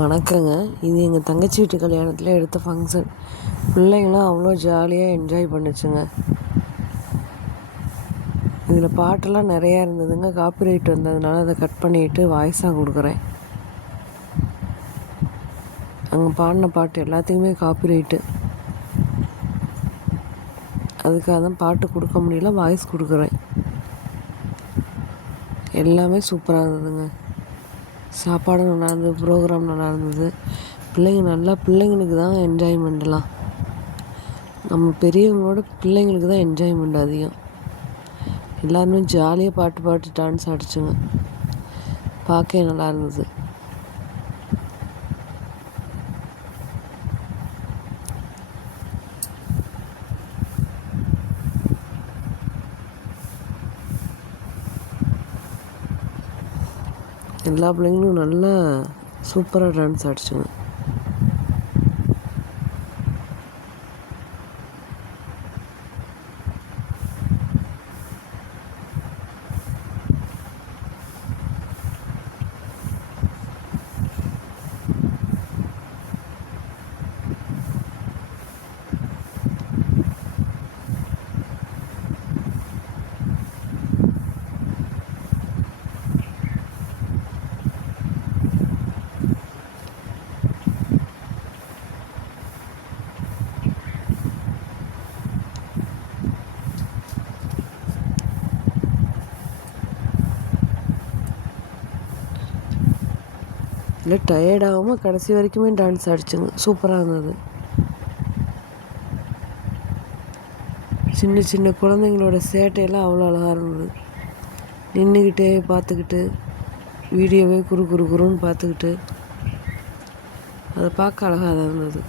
வணக்கங்க. இது எங்கள் தங்கச்சி வீட்டு கல்யாணத்தில் எடுத்த ஃபங்க்ஷன். பிள்ளைங்களாம் அவ்வளோ ஜாலியாக என்ஜாய் பண்ணுச்சுங்க. இதில் பாட்டெல்லாம் நிறையா இருந்ததுங்க. காப்பிரைட் வந்ததுனால அதை கட் பண்ணிவிட்டு வாய்ஸாக கொடுக்குறேன். அங்கே பாடின பாட்டு எல்லாத்துக்குமே காப்பிரைட்டு. அதுக்காக தான் பாட்டு கொடுக்க முடியல, வாய்ஸ் கொடுக்குறேன். எல்லாமே சூப்பராக இருந்ததுங்க. சாப்பாடு நல்லா இருந்தது, ப்ரோக்ராம் நல்லா இருந்தது. பிள்ளைங்களுக்கு தான் என்ஜாய்மெண்ட்லாம். நம்ம பெரியவங்களோட பிள்ளைங்களுக்கு தான் என்ஜாய்மெண்ட் அதிகம். எல்லாருமே ஜாலியாக பாட்டு பாட்டு டான்ஸ் ஆடிச்சுங்க. பார்க்க நல்லா இருந்தது. எல்லா பிள்ளைங்களும் நல்லா சூப்பராக டான்ஸ் ஆடிச்சுங்க. இல்லை டயர்டாகாமல் கடைசி வரைக்குமே டான்ஸ் ஆடிச்சுங்க. சூப்பராக இருந்தது. சின்ன சின்ன குழந்தைங்களோட சேட்டையெல்லாம் அவ்வளோ அழகாக இருந்தது. நின்றுக்கிட்டே பார்த்துக்கிட்டு வீடியோவே குறுன்னு பார்த்துக்கிட்டு அதை பார்க்க அழகாக தான் இருந்தது.